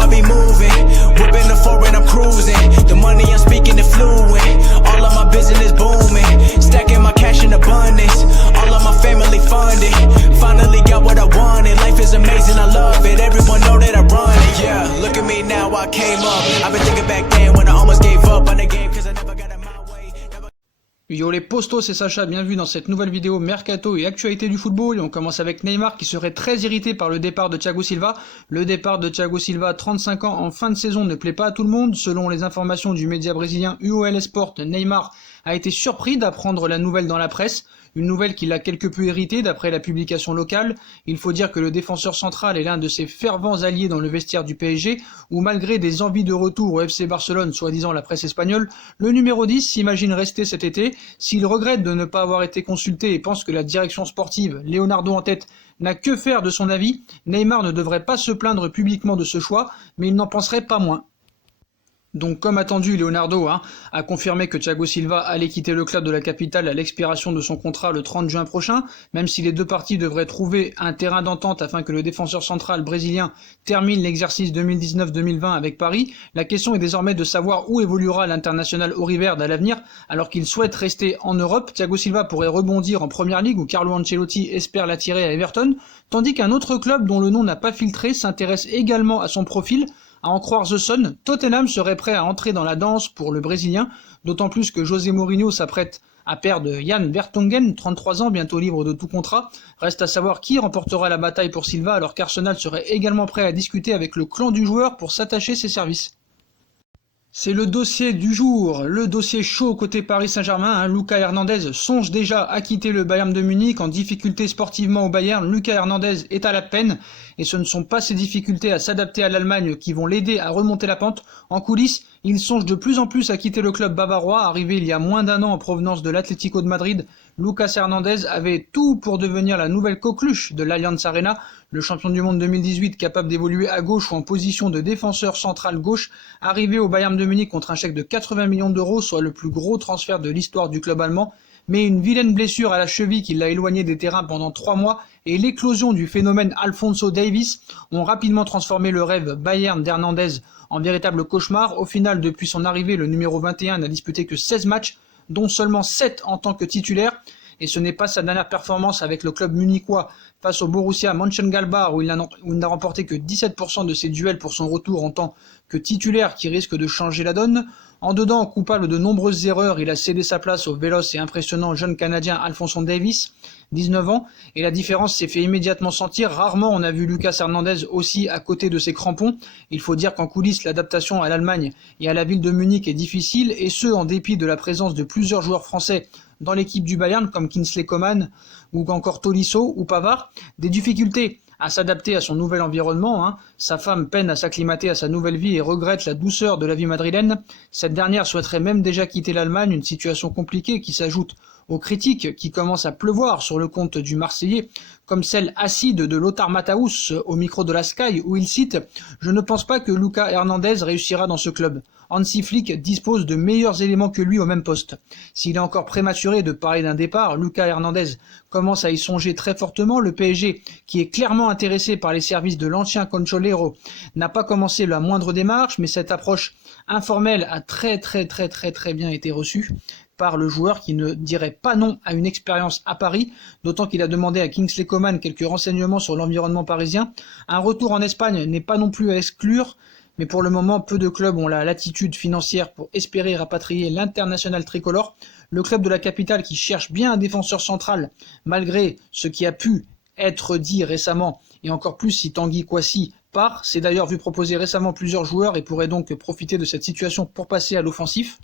I be moving. Whipping the foreign, I'm cruising. The money I'm speaking is fluent. All of my business booming. Stacking my cash in abundance. All of my family funded. Finally got what I wanted. Life is amazing, I love it. Everyone know that I run it. Yeah, look at me now, I came up. I've been thinking back then when I almost gave up on the game cause I never got in my way. Yo les postos, c'est Sacha, bienvenue dans cette nouvelle vidéo Mercato et actualité du football. Et on commence avec Neymar qui serait très irrité par le départ de Thiago Silva. Le départ de Thiago Silva, 35 ans en fin de saison, ne plaît pas à tout le monde. Selon les informations du média brésilien UOL Sport, Neymar a été surpris d'apprendre la nouvelle dans la presse. Une nouvelle qui l'a quelque peu irrité d'après la publication locale. Il faut dire que le défenseur central est l'un de ses fervents alliés dans le vestiaire du PSG, où malgré des envies de retour au FC Barcelone, soi-disant la presse espagnole, le numéro 10 s'imagine rester cet été. S'il regrette de ne pas avoir été consulté et pense que la direction sportive, Leonardo en tête, n'a que faire de son avis, Neymar ne devrait pas se plaindre publiquement de ce choix, mais il n'en penserait pas moins. Donc comme attendu, Leonardo a confirmé que Thiago Silva allait quitter le club de la capitale à l'expiration de son contrat le 30 juin prochain, même si les deux parties devraient trouver un terrain d'entente afin que le défenseur central brésilien termine l'exercice 2019-2020 avec Paris. La question est désormais de savoir où évoluera l'international auriverde à l'avenir, alors qu'il souhaite rester en Europe. Thiago Silva pourrait rebondir en Première Ligue où Carlo Ancelotti espère l'attirer à Everton, tandis qu'un autre club dont le nom n'a pas filtré s'intéresse également à son profil. À en croire The Sun, Tottenham serait prêt à entrer dans la danse pour le Brésilien, d'autant plus que José Mourinho s'apprête à perdre Jan Vertonghen, 33 ans, bientôt libre de tout contrat. Reste à savoir qui remportera la bataille pour Silva, alors qu'Arsenal serait également prêt à discuter avec le clan du joueur pour s'attacher ses services. C'est le dossier du jour, le dossier chaud côté Paris Saint-Germain. Lucas Hernandez songe déjà à quitter le Bayern de Munich. En difficulté sportivement au Bayern, Lucas Hernandez est à la peine. Et ce ne sont pas ses difficultés à s'adapter à l'Allemagne qui vont l'aider à remonter la pente. En coulisses, il songe de plus en plus à quitter le club bavarois. Arrivé il y a moins d'un an en provenance de l'Atlético de Madrid, Lucas Hernandez avait tout pour devenir la nouvelle coqueluche de l'Allianz Arena. Le champion du monde 2018, capable d'évoluer à gauche ou en position de défenseur central gauche, arrivé au Bayern de Munich contre un chèque de 80 millions d'euros, soit le plus gros transfert de l'histoire du club allemand. Mais une vilaine blessure à la cheville qui l'a éloigné des terrains pendant 3 mois et l'éclosion du phénomène Alphonso Davies ont rapidement transformé le rêve Bayern d'Hernandez en véritable cauchemar. Au final, depuis son arrivée, le numéro 21 n'a disputé que 16 matchs, dont seulement 7 en tant que titulaire. Et ce n'est pas sa dernière performance avec le club munichois face au Borussia Mönchengladbach où il n'a remporté que 17% de ses duels pour son retour en tant que titulaire qui risque de changer la donne. En dedans, coupable de nombreuses erreurs, il a cédé sa place au véloce et impressionnant jeune Canadien Alphonso Davies, 19 ans, et la différence s'est fait immédiatement sentir. Rarement on a vu Lucas Hernandez aussi à côté de ses crampons. Il faut dire qu'en coulisses, l'adaptation à l'Allemagne et à la ville de Munich est difficile, et ce en dépit de la présence de plusieurs joueurs français dans l'équipe du Bayern comme Kingsley Coman ou encore Tolisso ou Pavard. Des difficultés à s'adapter à son nouvel environnement. Sa femme peine à s'acclimater à sa nouvelle vie et regrette la douceur de la vie madrilène. Cette dernière souhaiterait même déjà quitter l'Allemagne, une situation compliquée qui s'ajoute aux critiques qui commencent à pleuvoir sur le compte du Marseillais, comme celle acide de Lothar Matthäus au micro de la Sky où il cite « Je ne pense pas que Lucas Hernandez réussira dans ce club. Hansi Flick dispose de meilleurs éléments que lui au même poste. S'il est encore prématuré de parler d'un départ, Lucas Hernandez commence à y songer très fortement. Le PSG, qui est clairement intéressé par les services de l'ancien Consolero, n'a pas commencé la moindre démarche, mais cette approche informelle a très bien été reçue par le joueur qui ne dirait pas non à une expérience à Paris, d'autant qu'il a demandé à Kingsley Coman quelques renseignements sur l'environnement parisien. Un retour en Espagne n'est pas non plus à exclure, mais pour le moment, peu de clubs ont la latitude financière pour espérer rapatrier l'international tricolore. Le club de la capitale qui cherche bien un défenseur central, malgré ce qui a pu être dit récemment, et encore plus si Tanguy Kouassi part, s'est d'ailleurs vu proposer récemment plusieurs joueurs et pourrait donc profiter de cette situation pour passer à l'offensif.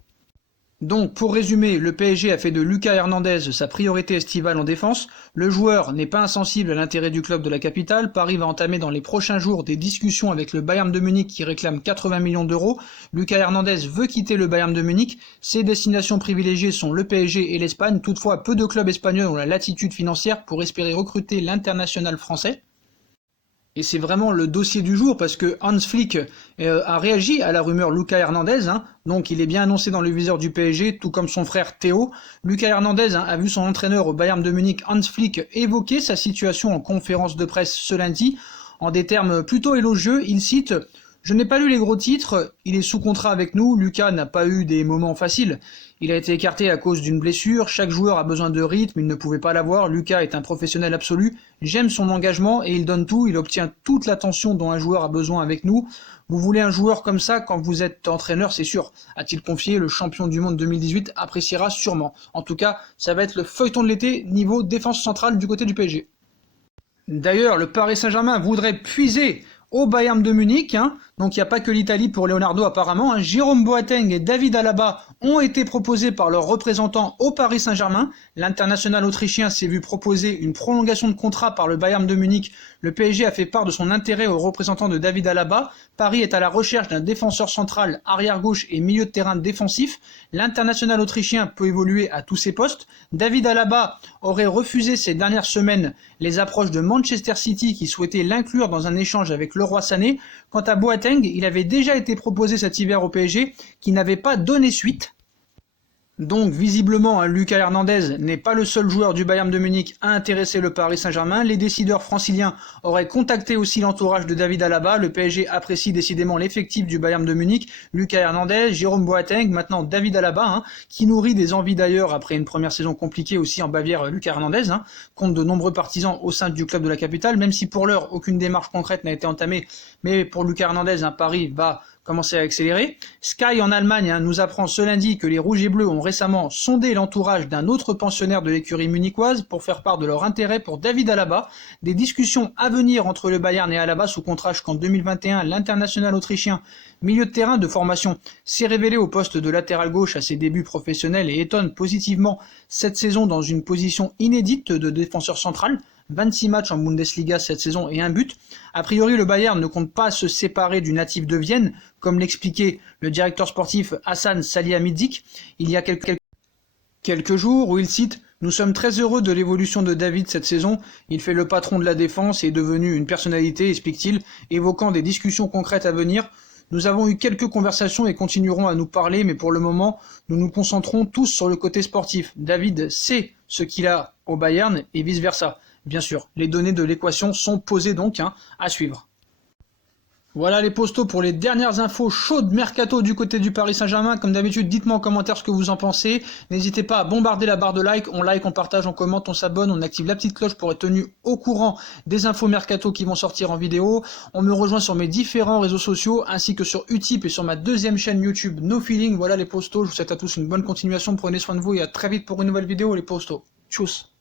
Donc, pour résumer, le PSG a fait de Lucas Hernandez sa priorité estivale en défense. Le joueur n'est pas insensible à l'intérêt du club de la capitale. Paris va entamer dans les prochains jours des discussions avec le Bayern de Munich qui réclame 80 millions d'euros. Lucas Hernandez veut quitter le Bayern de Munich. Ses destinations privilégiées sont le PSG et l'Espagne. Toutefois, peu de clubs espagnols ont la latitude financière pour espérer recruter l'international français. Et c'est vraiment le dossier du jour parce que Hans Flick a réagi à la rumeur Lucas Hernandez, donc il est bien annoncé dans le viseur du PSG, tout comme son frère Théo. Lucas Hernandez a vu son entraîneur au Bayern de Munich, Hans Flick, évoquer sa situation en conférence de presse ce lundi. En des termes plutôt élogieux, il cite « Je n'ai pas lu les gros titres, il est sous contrat avec nous, Lucas n'a pas eu des moments faciles. Il a été écarté à cause d'une blessure, chaque joueur a besoin de rythme, il ne pouvait pas l'avoir, Lucas est un professionnel absolu, j'aime son engagement et il donne tout, il obtient toute l'attention dont un joueur a besoin avec nous. Vous voulez un joueur comme ça quand vous êtes entraîneur, c'est sûr, a-t-il confié, le champion du monde 2018 appréciera sûrement. En tout cas, ça va être le feuilleton de l'été niveau défense centrale du côté du PSG. D'ailleurs, le Paris Saint-Germain voudrait puiser au Bayern de Munich, donc il n'y a pas que l'Italie pour Leonardo apparemment, Jérôme Boateng et David Alaba ont été proposés par leurs représentants au Paris Saint-Germain, l'international autrichien s'est vu proposer une prolongation de contrat par le Bayern de Munich, le PSG a fait part de son intérêt aux représentants de David Alaba, Paris est à la recherche d'un défenseur central, arrière-gauche et milieu de terrain défensif, l'international autrichien peut évoluer à tous ses postes, David Alaba aurait refusé ces dernières semaines les approches de Manchester City qui souhaitait l'inclure dans un échange avec Leroy Sané. Quant à Boateng, il avait déjà été proposé cet hiver au PSG, qui n'avait pas donné suite. Donc visiblement, Lucas Hernandez n'est pas le seul joueur du Bayern de Munich à intéresser le Paris Saint-Germain. Les décideurs franciliens auraient contacté aussi l'entourage de David Alaba. Le PSG apprécie décidément l'effectif du Bayern de Munich. Lucas Hernandez, Jérôme Boateng, maintenant David Alaba, qui nourrit des envies d'ailleurs après une première saison compliquée aussi en Bavière. Lucas Hernandez compte de nombreux partisans au sein du club de la capitale, même si pour l'heure aucune démarche concrète n'a été entamée. Mais pour Lucas Hernandez, Paris va commencer à accélérer. Sky en Allemagne nous apprend ce lundi que les Rouges et Bleus ont récemment sondé l'entourage d'un autre pensionnaire de l'écurie munichoise pour faire part de leur intérêt pour David Alaba. Des discussions à venir entre le Bayern et Alaba sous contrat jusqu'en 2021. L'international autrichien, milieu de terrain de formation, s'est révélé au poste de latéral gauche à ses débuts professionnels et étonne positivement cette saison dans une position inédite de défenseur central. 26 matchs en Bundesliga cette saison et un but. A priori, le Bayern ne compte pas se séparer du natif de Vienne, comme l'expliquait le directeur sportif Hassan Salihamidzic il y a quelques jours, où il cite « Nous sommes très heureux de l'évolution de David cette saison. Il fait le patron de la défense et est devenu une personnalité, explique-t-il, évoquant des discussions concrètes à venir. Nous avons eu quelques conversations et continuerons à nous parler, mais pour le moment, nous nous concentrons tous sur le côté sportif. David sait ce qu'il a au Bayern et vice-versa. » Bien sûr, les données de l'équation sont posées donc, à suivre. Voilà les postos pour les dernières infos chaudes mercato du côté du Paris Saint-Germain. Comme d'habitude, dites-moi en commentaire ce que vous en pensez. N'hésitez pas à bombarder la barre de like, on partage, on commente, on s'abonne, on active la petite cloche pour être tenu au courant des infos mercato qui vont sortir en vidéo. On me rejoint sur mes différents réseaux sociaux ainsi que sur Utip et sur ma deuxième chaîne YouTube No Feeling. Voilà les postos, je vous souhaite à tous une bonne continuation, prenez soin de vous et à très vite pour une nouvelle vidéo les postos. Tchuss.